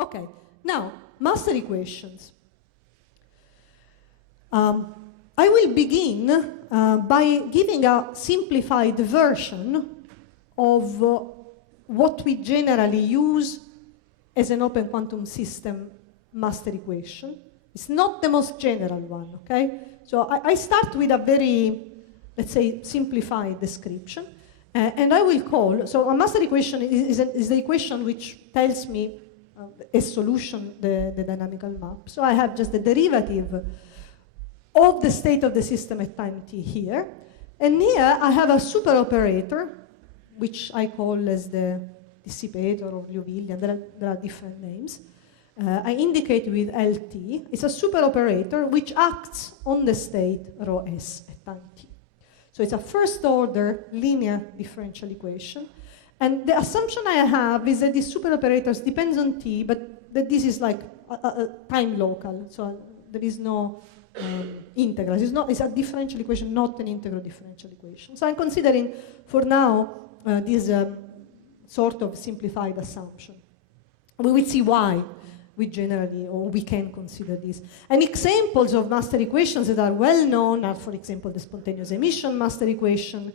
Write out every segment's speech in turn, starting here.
Okay, now, master equations. I will begin by giving a simplified version of what we generally use as an open quantum system master equation. It's not the most general one, okay? So I start with a very, let's say, simplified description, and I will call, so a master equation is the equation which tells me a solution, the dynamical map. So I have just the derivative of the state of the system at time t here, and here I have a super operator, which I call as the dissipator or Liouvillean. There are different names. I indicate with LT. It's a super operator which acts on the state rho s at time t. So it's a first order linear differential equation. And the assumption I have is that this super operator depends on t, but that this is like a time local. So there is no integral. It's a differential equation, not an integral differential equation. So I'm considering for now this sort of simplified assumption. We will see why we generally, or we can consider this. And examples of master equations that are well known are, for example, the spontaneous emission master equation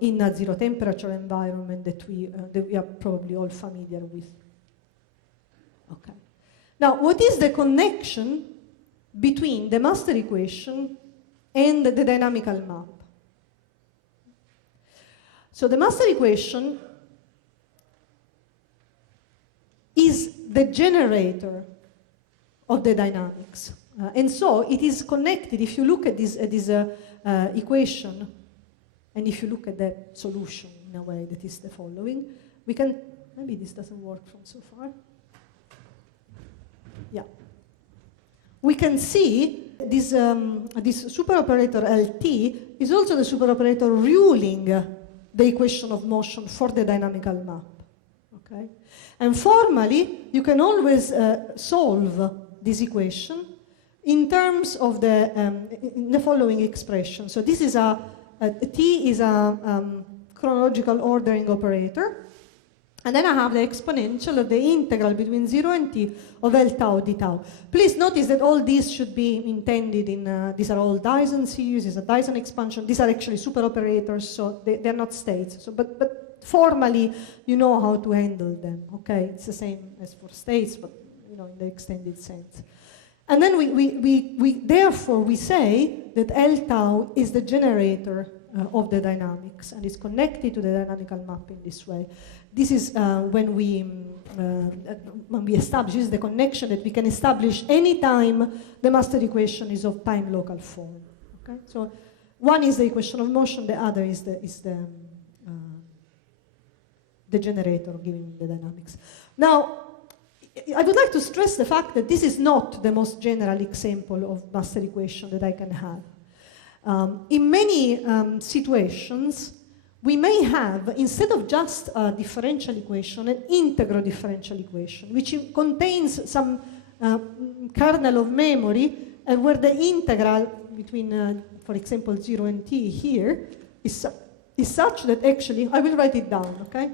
in a zero temperature environment that we are probably all familiar with. Okay. Now, what is the connection between the master equation and the dynamical map? So the master equation is the generator of the dynamics. And so it is connected, if you look at this equation, and if you look at the solution in a way that is the following, we can, maybe this doesn't work from so far. Yeah. We can see this, this super operator LT is also the super operator ruling the equation of motion for the dynamical map. Okay? And formally, you can always solve this equation in terms of in the following expression. So this is T is a chronological ordering operator, and then I have the exponential of the integral between 0 and t of L tau d tau. Please notice that all these should be intended in, these are all Dyson series, it's a Dyson expansion, these are actually super operators, so they're not states. So, but formally, you know how to handle them, okay? It's the same as for states, but you know, in the extended sense. And then therefore we say that L tau is the generator of the dynamics and is connected to the dynamical map in this way. This is when we establish, this is the connection that we can establish anytime the master equation is of time local form. Okay? So one is the equation of motion, the other is the generator giving the dynamics. Now, I would like to stress the fact that this is not the most general example of master equation that I can have. In many situations, we may have, instead of just a differential equation, an integral differential equation, which contains some kernel of memory, and where the integral between, for example, 0 and t here is such that actually, I will write it down, okay?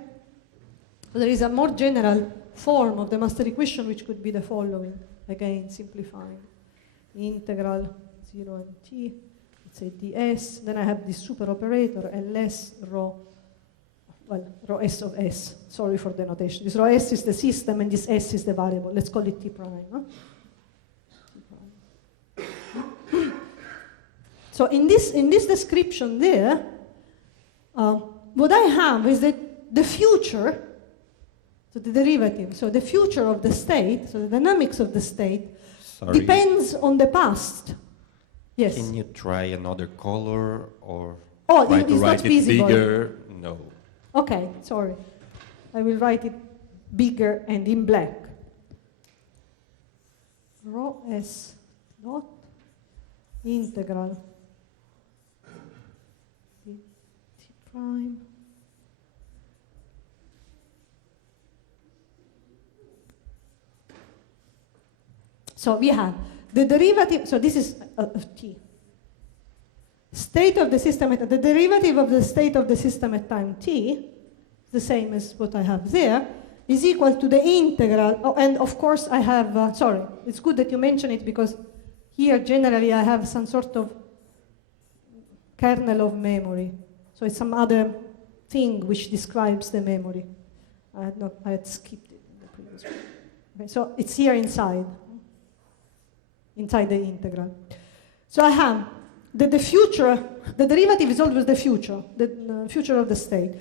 So there is a more general form of the master equation which could be the following, again, simplifying. Integral 0 and t, let's say ds, then I have this super operator, ls rho, well, rho s of s, sorry for the notation. This rho s is the system and this s is the variable. Let's call it t prime. Huh? T prime. So in this description there, what I have is that the future, so the derivative, so the future of the state, so the dynamics of the state, depends on the past. Yes. Can you try another color or try to write it bigger? No. Okay, sorry. I will write it bigger and in black. Rho s dot integral t prime. So we have the derivative, so this is of t. State of the system, the derivative of the state of the system at time t, the same as what I have there, is equal to the integral, oh, and of course I have, sorry, it's good that you mention it because here generally I have some sort of kernel of memory. So it's some other thing which describes the memory. I had skipped it in the previous one. Okay, so it's here inside the integral. So I have the future, the derivative is always the future of the state.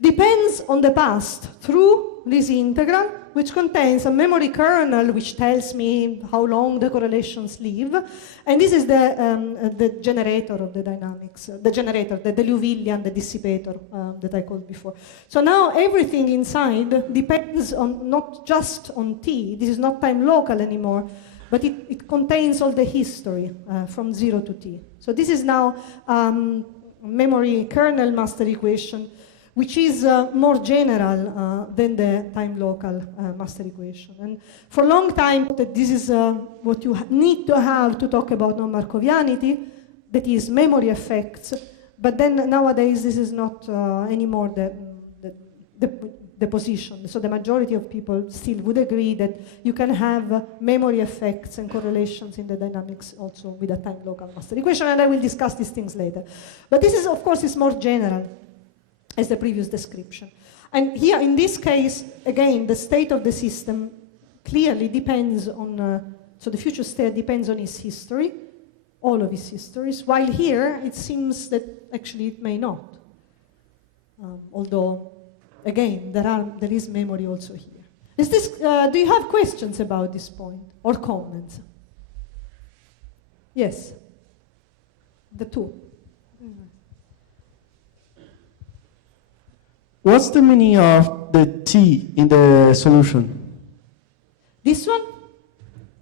Depends on the past through this integral, which contains a memory kernel which tells me how long the correlations live. And this is the generator of the dynamics, the Liouvillean, the dissipator that I called before. So now everything inside depends on not just on t, this is not time local anymore, but it contains all the history from 0 to t. So this is now memory kernel master equation, which is more general than the time-local master equation. And for a long time, that this is what you need to have to talk about non-Markovianity, that is memory effects, but then nowadays this is not anymore the position. So the majority of people still would agree that you can have memory effects and correlations in the dynamics also with a time-local master equation, and I will discuss these things later. But this is, of course, is more general as the previous description. And here, in this case, again, the state of the system clearly depends on, so the future state depends on its history, all of its histories, while here it seems that actually it may not. Although, again, there is memory also here. Is this, do you have questions about this point or comments? Yes, the two. What's the meaning of the T in the solution? This one?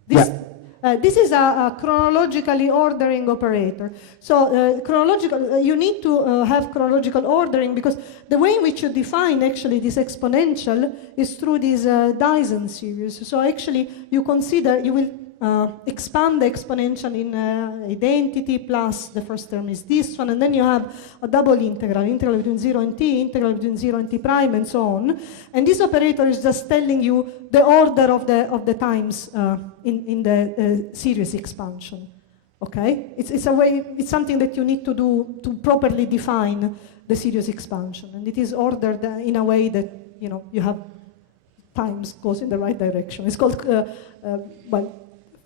This is a chronologically ordering operator. So chronological, you need to have chronological ordering because the way in which you define actually this exponential is through this Dyson series. So actually you consider, you will expand the exponential in identity plus the first term is this one, and then you have a double integral between 0 and t, integral between 0 and t prime, and so on. And this operator is just telling you the order of the times in the series expansion. Okay, it's a way, it's something that you need to do to properly define the series expansion, and it is ordered in a way that you have times goes in the right direction. It's called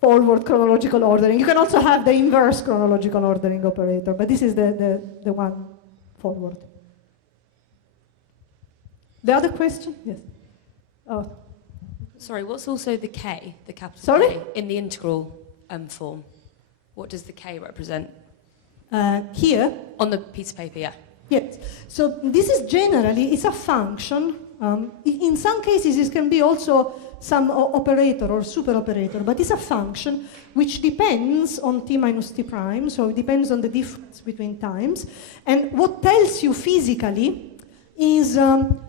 forward chronological ordering. You can also have the inverse chronological ordering operator, but this is the one forward. The other question? Yes. Oh. Sorry, what's also the K, the capital Sorry? K, in the integral form? What does the K represent? Here? On the piece of paper, yeah. Yes. So this is generally, it's a function. In some cases, it can be also some operator or super operator, but it's a function which depends on t minus t prime, so it depends on the difference between times. And what tells you physically is, so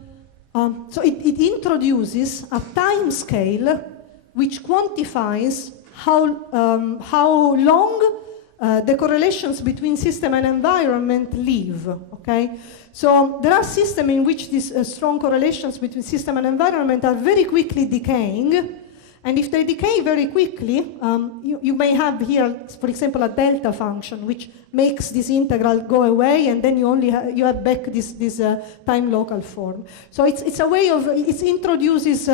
it introduces a time scale which quantifies how long the correlations between system and environment live, okay? So there are systems in which these strong correlations between system and environment are very quickly decaying, and if they decay very quickly, you may have here, for example, a delta function which makes this integral go away, and then you have back this time local form. So it's a way of, it introduces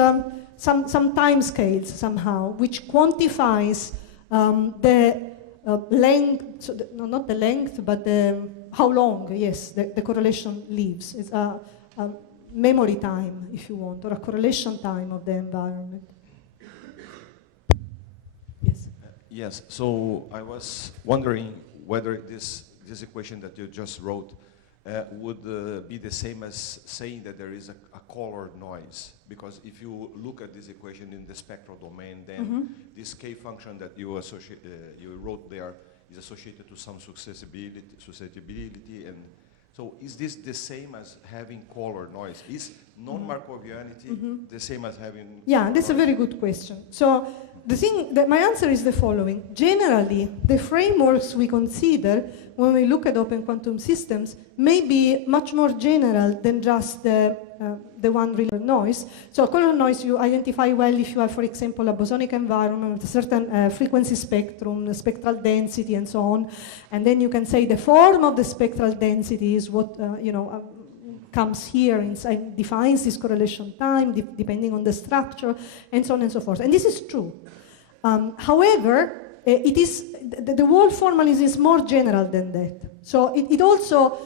some time scales somehow, which quantifies the length, so not the length, but how long, yes, the correlation lives. It's a memory time, if you want, or a correlation time of the environment. Yes. Yes, so I was wondering whether this equation that you just wrote would be the same as saying that there is a color noise. Because if you look at this equation in the spectral domain, then this K function that you wrote there is associated to some susceptibility, and so is this the same as having color noise? Is non-Markovianity the same as having... Yeah, that's a very good question. So the thing that my answer is the following. Generally, the frameworks we consider when we look at open quantum systems may be much more general than just the one real noise. So color noise you identify well if you have, for example, a bosonic environment with a certain frequency spectrum, spectral density, and so on. And then you can say the form of the spectral density is what, comes here inside, defines this correlation time, depending on the structure, and so on and so forth. And this is true. However, the word formalism is more general than that. So it also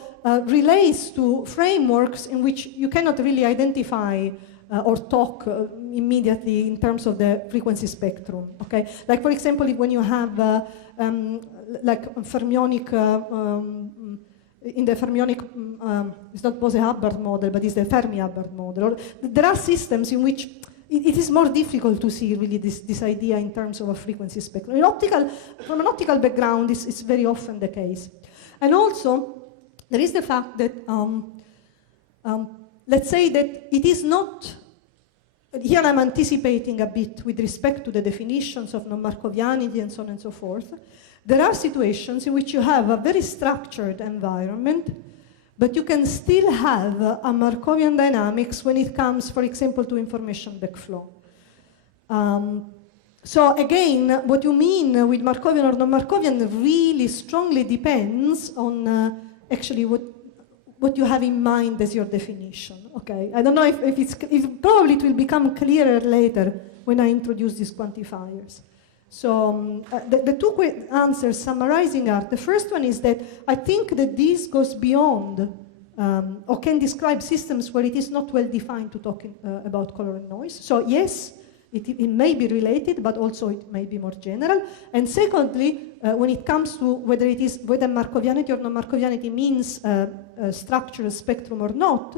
relates to frameworks in which you cannot really identify or talk immediately in terms of the frequency spectrum. Okay, like for example, when you have like fermionic. In the fermionic, it's not Bose-Hubbard model, but it's the Fermi-Hubbard model. Or there are systems in which it is more difficult to see really this idea in terms of a frequency spectrum. From an optical background, it's very often the case. And also, there is the fact that, let's say that it is not, here I'm anticipating a bit with respect to the definitions of non-Markovianity and so on and so forth. There are situations in which you have a very structured environment, but you can still have a Markovian dynamics when it comes, for example, to information backflow. So again, what you mean with Markovian or non-Markovian really strongly depends on actually what you have in mind as your definition. Okay, I don't know if probably it will become clearer later when I introduce these quantifiers. So the two answers summarizing are, the first one is that I think that this goes beyond or can describe systems where it is not well defined to talk about color and noise. So yes, it may be related, but also it may be more general. And secondly, when it comes to whether Markovianity or non-Markovianity means structural spectrum or not,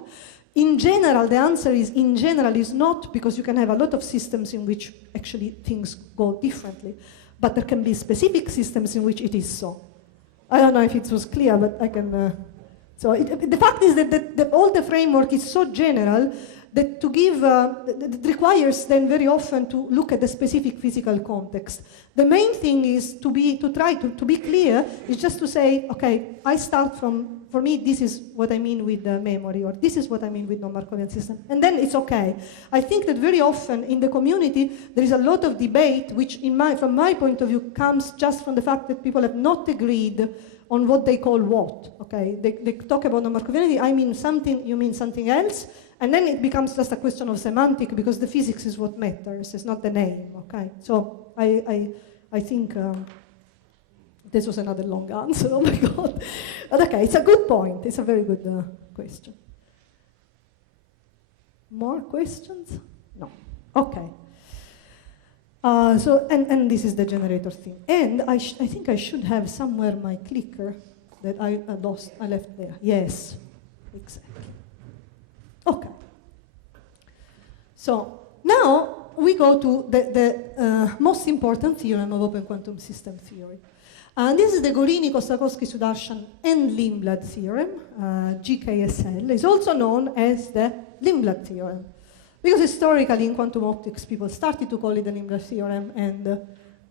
in general, the answer is in general is not, because you can have a lot of systems in which actually things go differently. But there can be specific systems in which it is so. I don't know if it was clear, but I can... the fact is that all the framework is so general that to give, it requires then very often to look at the specific physical context. The main thing is to try to be clear, is just to say, okay, I start from, for me, this is what I mean with the memory, or this is what I mean with non-Markovian system, and then it's okay. I think that very often in the community, there is a lot of debate, which from my point of view comes just from the fact that people have not agreed on what they call what, okay? They talk about non-Markovianity, I mean something, you mean something else, and then it becomes just a question of semantic, because the physics is what matters, it's not the name, okay? So I think this was another long answer, oh my God. But okay, it's a good point, it's a very good question. More questions? No, okay. And this is the generator thing. And I think I should have somewhere my clicker that I left there. Yes, exactly. Okay. So now we go to the most important theorem of open quantum system theory. And this is the Gorini-Kostakowski-Sudarshan and Lindblad theorem, GKSL. It's also known as the Lindblad theorem. Because historically in quantum optics, people started to call it the Lindblad theorem, and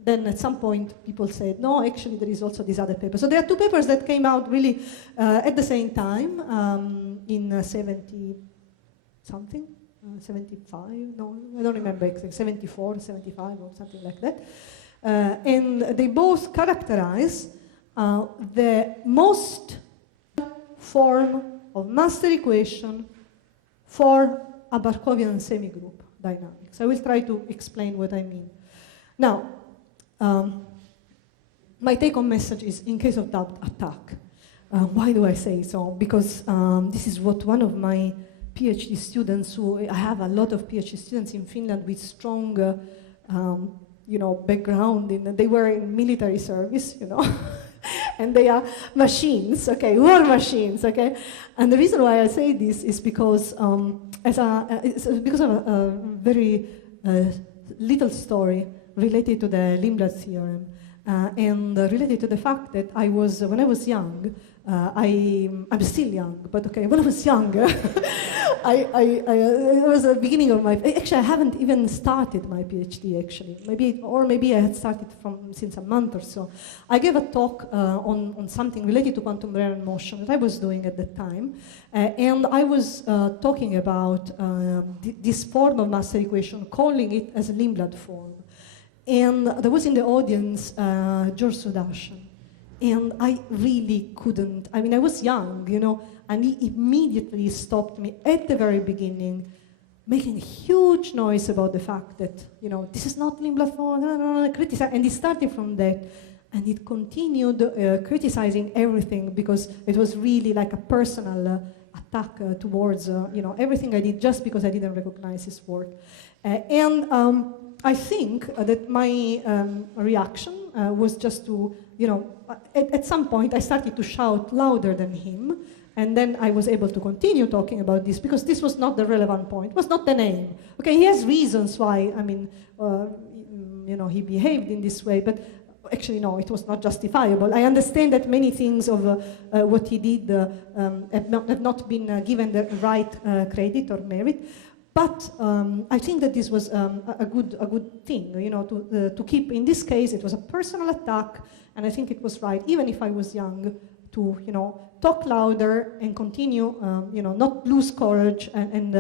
then at some point people said, no, actually there is also this other paper. So there are two papers that came out really at the same time in 70-something, 75, no, I don't remember exactly, 74, 75 or something like that. And they both characterize the most form of master equation for a Markovian semigroup dynamics. I will try to explain what I mean. Now, my take-home message is, in case of doubt, attack. Why do I say so? Because this is what one of my PhD students, I have a lot of PhD students in Finland with strong, background they were in military service, and they are machines, okay, war machines, okay. And the reason why I say this is because it's because of a very little story related to the Lindblad theorem, and related to the fact that when I was young, I'm still young, but okay, when I was younger, it was the beginning of my, actually I haven't even started my PhD actually, maybe I had started since a month or so. I gave a talk on something related to quantum Brownian motion that I was doing at that time, and I was talking about this form of master equation, calling it as a Lindblad form. And there was in the audience George Sudarshan. And I really couldn't, I mean, I was young, you know, and he immediately stopped me at the very beginning, making a huge noise about the fact that, you know, this is not Lindblad form, and he started from that, and it continued criticizing everything because it was really like a personal attack towards, you know, everything I did just because I didn't recognize his work. I think that my reaction was just to, you know, at some point I started to shout louder than him, and then I was able to continue talking about this because this was not the relevant point, it was not the name. Okay, he has reasons why, I mean, you know, he behaved in this way, but actually no, it was not justifiable. I understand that many things of what he did have not been given the right credit or merit. But I think that this was a good thing, you know, to keep. In this case, it was a personal attack, and I think it was right, even if I was young, to, you know, talk louder and continue, you know, not lose courage and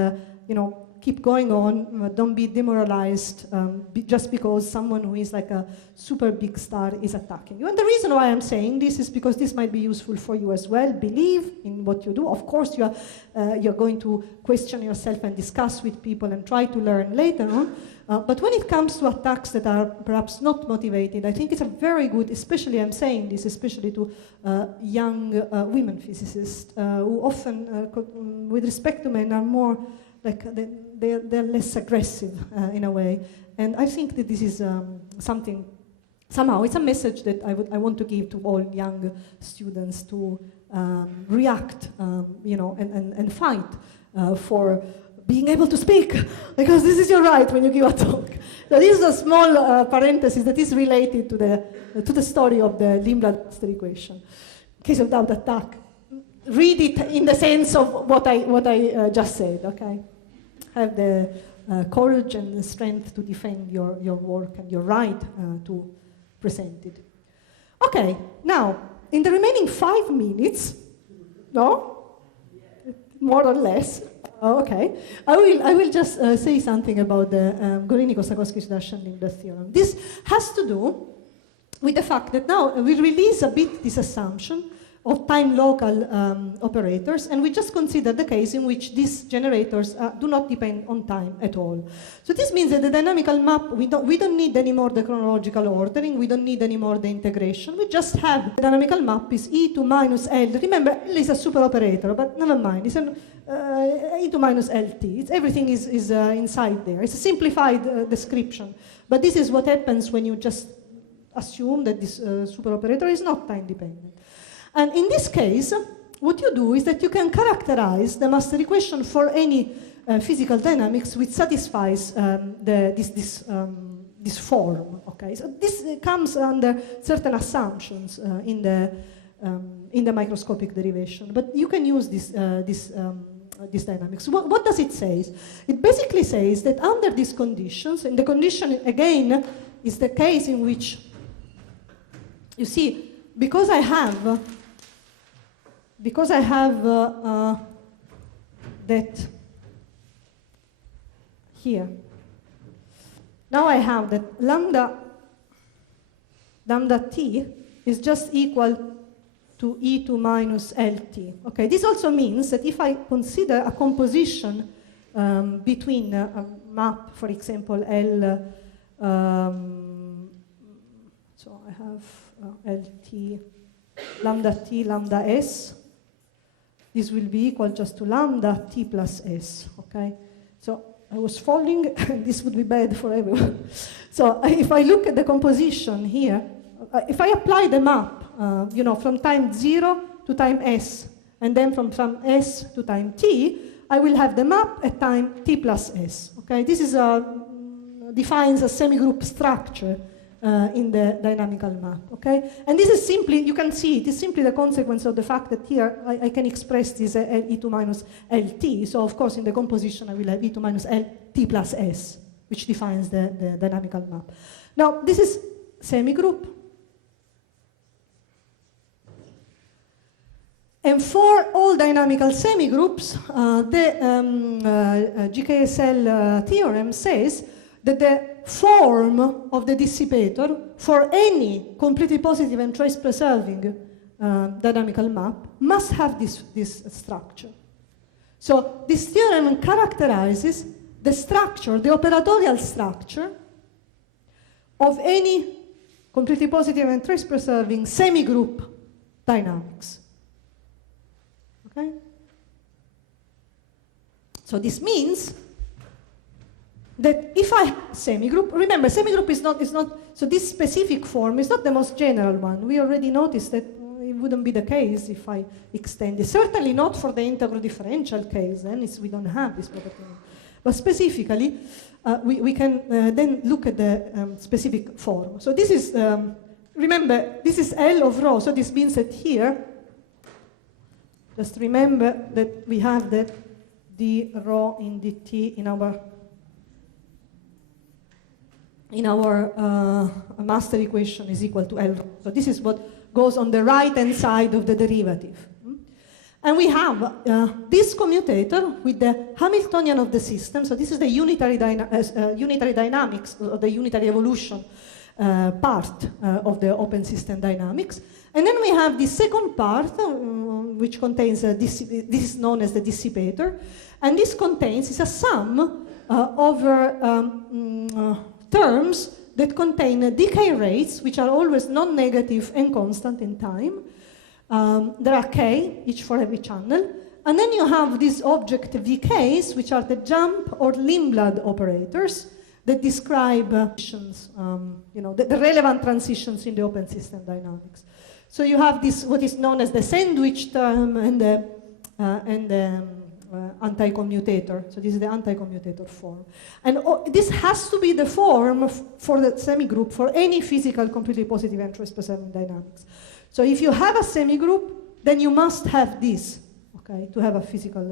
you know, keep going on. Don't be demoralized just because someone who is like a super big star is attacking you. And the reason why I'm saying this is because this might be useful for you as well. Believe in what you do. Of course, you're going to question yourself and discuss with people and try to learn later on. But when it comes to attacks that are perhaps not motivated, I think it's a very good, especially I'm saying this, especially to young women physicists who often, with respect to men, are more like they're less aggressive in a way. And I think that this is somehow it's a message that I want to give to all young students to react, you know, and fight for being able to speak, because this is your right when you give a talk. So this is a small parenthesis that is related to the story of the Lindblad master equation. In case of doubt attack, read it in the sense of what I just said, okay? Have the courage and the strength to defend your work and your right to present it. Okay, now, in the remaining 5 minutes, no? More or less, okay, I will just say something about the Gorini-Kosakowski-Sudarshan-Lindblad theorem. This has to do with the fact that now we release a bit this assumption of time-local operators, and we just consider the case in which these generators do not depend on time at all. So this means that the dynamical map, we don't need anymore the chronological ordering, we don't need anymore the integration, we just have the dynamical map is E2 minus L. Remember, L is a super operator, but never mind, it's an E2 minus LT. Everything is inside there. It's a simplified description, but this is what happens when you just assume that this super operator is not time-dependent. And in this case, what you do is that you can characterize the master equation for any physical dynamics which satisfies this form. Okay, so this comes under certain assumptions in the microscopic derivation, but you can use this dynamics. What does it say? It basically says that under these conditions, and the condition again is the case in which you see, because I have that here. Now I have that lambda t is just equal to E2 minus LT. Okay, this also means that if I consider a composition between a map, for example, L, so I have LT, lambda t, lambda s, this will be equal just to lambda t plus s, okay? So I was falling, and this would be bad for everyone. So if I look at the composition here, if I apply the map, you know, from time 0 to time s, and then from s to time t, I will have the map at time t plus s, okay? This is defines a semigroup structure in the dynamical map, okay? And this is simply, you can see, it is simply the consequence of the fact that here I can express this E2 minus LT. So of course in the composition I will have E2 minus LT plus S, which defines the dynamical map. Now this is semigroup. And for all dynamical semigroups, the GKSL theorem says that the form of the dissipator for any completely positive and trace-preserving dynamical map must have this structure. So this theorem characterizes the structure, the operatorial structure of any completely positive and trace-preserving semigroup dynamics. Okay? So this means that if I have a semigroup, remember semigroup is not, so this specific form is not the most general one. We already noticed that it wouldn't be the case if I extend it. Certainly not for the integral differential case, then we don't have this property. But specifically, we can then look at the specific form. So this is, remember, this is L of rho, so this means that here, just remember that we have that d rho in dt in our master equation is equal to L rho. So this is what goes on the right-hand side of the derivative. And we have this commutator with the Hamiltonian of the system. So this is the unitary dynamics, or the unitary evolution part of the open system dynamics. And then we have the second part, which contains, this is known as the dissipator. And this contains, is a sum over terms that contain decay rates, which are always non-negative and constant in time. There are k, each for every channel. And then you have these object vk's, which are the jump or Lindblad operators that describe the relevant transitions in the open system dynamics. So you have this, what is known as the sandwich term and the anti-commutator. So this is the anti-commutator form. And this has to be the form for the semigroup for any physical completely positive and trace-preserving dynamics. So if you have a semigroup, then you must have this, okay, to have a physical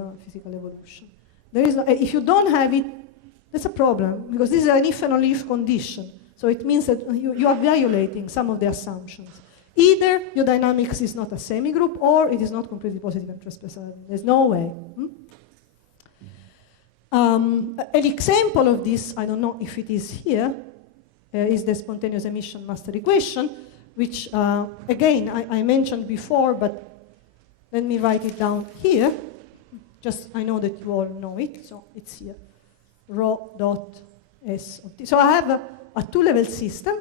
evolution. There is no, if you don't have it, that's a problem, because this is an if and only if condition. So it means that you are violating some of the assumptions. Either your dynamics is not a semigroup, or it is not completely positive and trace-preserving. There's no way. An example of this, I don't know if it is here, is the spontaneous emission master equation, which, again, I mentioned before, but let me write it down here. Just, I know that you all know it, so it's here. Rho dot S of T. So I have a two-level system,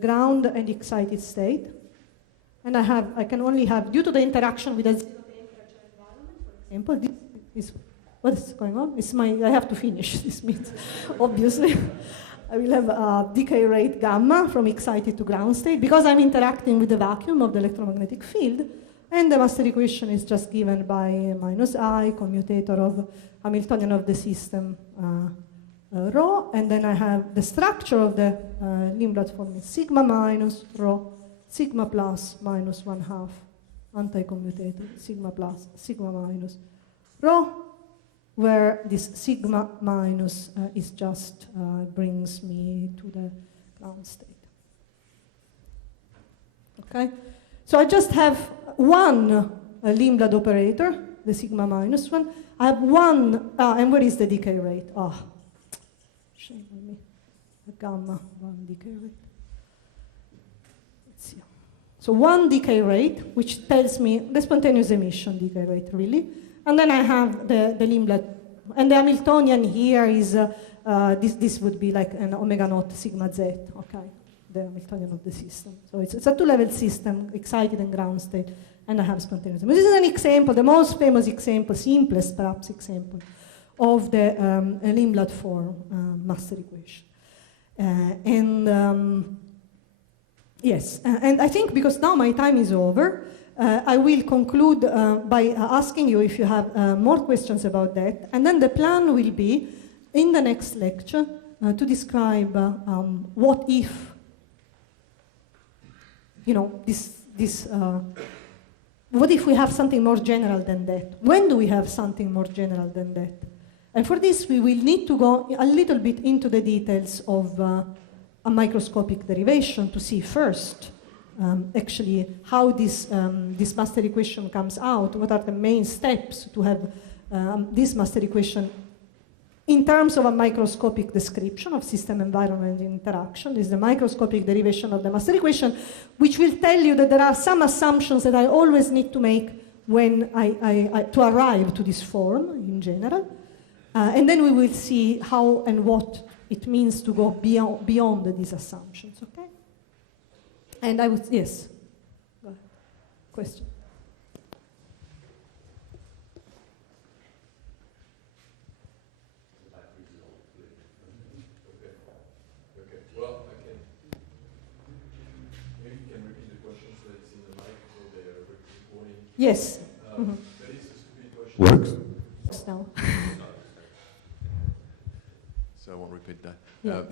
ground and excited state. And I can only have, due to the interaction with a zero temperature environment, for example, this is, what is going on? I have to finish, this means, obviously. I will have a decay rate gamma from excited to ground state because I'm interacting with the vacuum of the electromagnetic field, and the master equation is just given by minus I, commutator of Hamiltonian of the system rho, and then I have the structure of the Lindblad form is sigma minus rho, sigma plus minus 1/2, anti-commutator, sigma plus, sigma minus rho, where this sigma minus is just brings me to the ground state. Okay? So I just have one Lindblad operator, the sigma minus one. I have one, and where is the decay rate? Shame on me. The gamma, one decay rate. Let's see. So one decay rate, which tells me the spontaneous emission decay rate, really. And then I have the Lindblad, and the Hamiltonian here is, this would be like an omega naught sigma z, okay, the Hamiltonian of the system. So it's a two-level system, excited and ground state, and I have spontaneous emission. This is an example, the most famous example, simplest perhaps example, of the Lindblad form master equation. Yes, and I think because now my time is over, I will conclude by asking you if you have more questions about that. And then the plan will be, in the next lecture, to describe what if, what if we have something more general than that? When do we have something more general than that? And for this, we will need to go a little bit into the details of a microscopic derivation to see first, actually, how this master equation comes out, what are the main steps to have this master equation in terms of a microscopic description of system environment interaction. This is the microscopic derivation of the master equation, which will tell you that there are some assumptions that I always need to make when to arrive to this form in general. And then we will see how and what it means to go beyond these assumptions, okay? And I would, yes, go ahead. Question. Yes. Works? Now. So I won't repeat that. Yeah.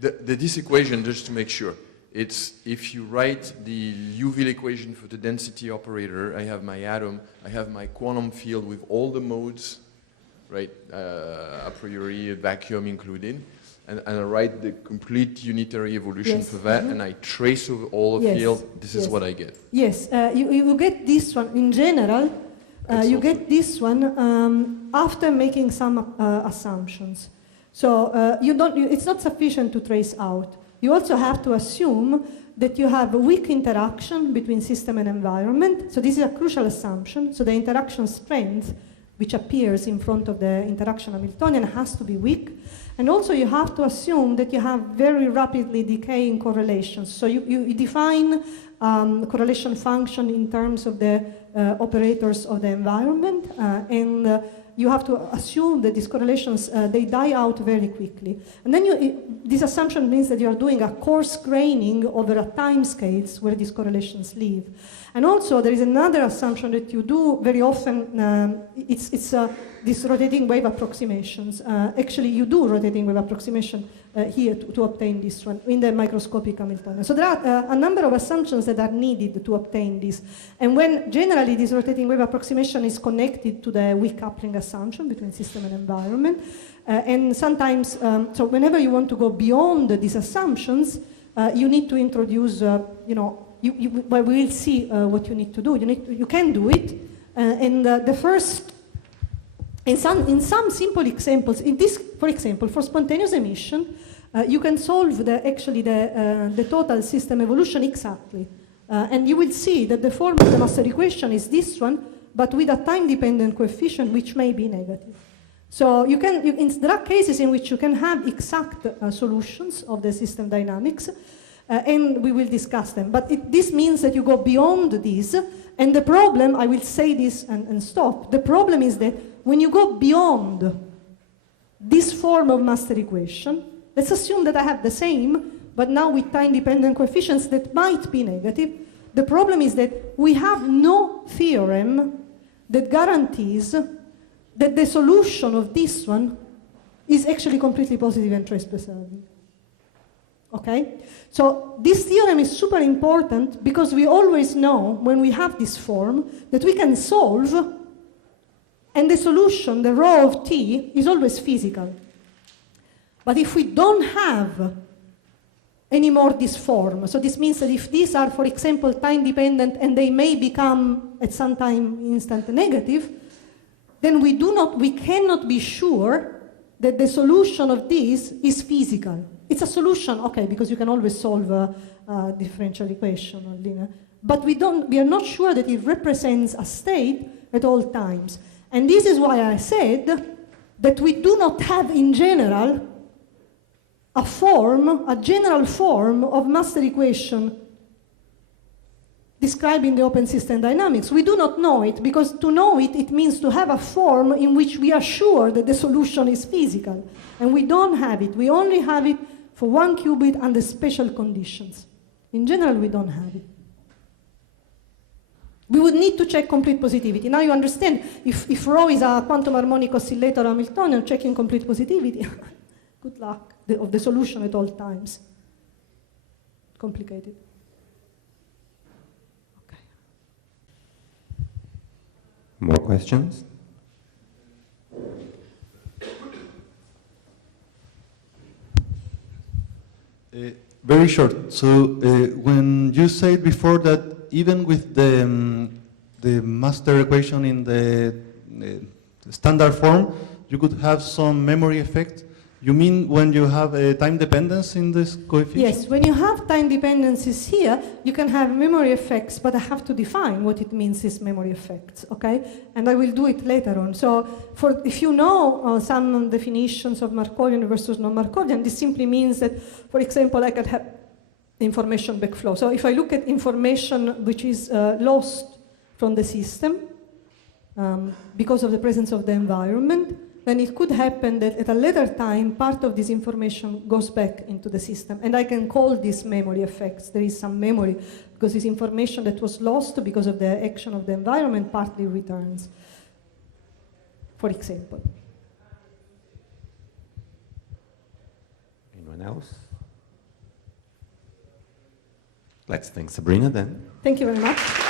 This equation, just to make sure, it's if you write the Liouville equation for the density operator, I have my atom, I have my quantum field with all the modes, right, a priori, a vacuum included, and I write the complete unitary evolution for that, and I trace over all the field. This is what I get. Yes, you get this one in general. You get this one after making some assumptions. So it's not sufficient to trace out. You also have to assume that you have a weak interaction between system and environment. So this is a crucial assumption. So the interaction strength, which appears in front of the interaction Hamiltonian, has to be weak. And also you have to assume that you have very rapidly decaying correlations. So you define correlation function in terms of the operators of the environment, and you have to assume that these correlations, they die out very quickly. And then this assumption means that you are doing a coarse graining over a time scales where these correlations live. And also there is another assumption that you do very often, it's these rotating wave approximations. Actually, you do rotating wave approximation here to obtain this one in the microscopic Hamiltonian. So there are a number of assumptions that are needed to obtain this. And when generally this rotating wave approximation is connected to the weak coupling assumption between system and environment, and sometimes, so whenever you want to go beyond these assumptions, you need to introduce, well, we will see what you need to do. You can do it, and the first. In some simple examples, in this, for example, for spontaneous emission, you can solve the total system evolution exactly. And you will see that the form of the master equation is this one, but with a time-dependent coefficient which may be negative. So there are cases in which you can have exact solutions of the system dynamics, and we will discuss them. But this means that you go beyond this, and the problem, I will say this and stop, the problem is that when you go beyond this form of master equation, let's assume that I have the same, but now with time-dependent coefficients that might be negative. The problem is that we have no theorem that guarantees that the solution of this one is actually completely positive and trace preserving. Okay? So this theorem is super important because we always know when we have this form that we can solve, and the solution, the rho of t, is always physical. But if we don't have anymore this form, so this means that if these are, for example, time-dependent and they may become at some time instant negative, then we cannot be sure that the solution of this is physical. It's a solution, okay, because you can always solve a differential equation or linear, but we are not sure that it represents a state at all times. And this is why I said that we do not have in general a general form of master equation describing the open system dynamics. We do not know it, because to know it, it means to have a form in which we are sure that the solution is physical. And we don't have it. We only have it for one qubit under special conditions. In general, we don't have it. We would need to check complete positivity. Now you understand, if rho is a quantum harmonic oscillator Hamiltonian, checking complete positivity, good luck, of the solution at all times. Complicated. Okay. More questions? Very short. So when you said before that even with the master equation in the standard form, you could have some memory effect. You mean when you have a time dependence in this coefficient? Yes, when you have time dependencies here, you can have memory effects, but I have to define what it means is memory effects, okay? And I will do it later on. So if you know some definitions of Markovian versus non-Markovian, this simply means that, for example, I can have information backflow. So if I look at information which is lost from the system because of the presence of the environment, then it could happen that at a later time, part of this information goes back into the system. And I can call these memory effects. There is some memory, because this information that was lost because of the action of the environment partly returns, for example. Anyone else? Let's thank Sabrina then. Thank you very much.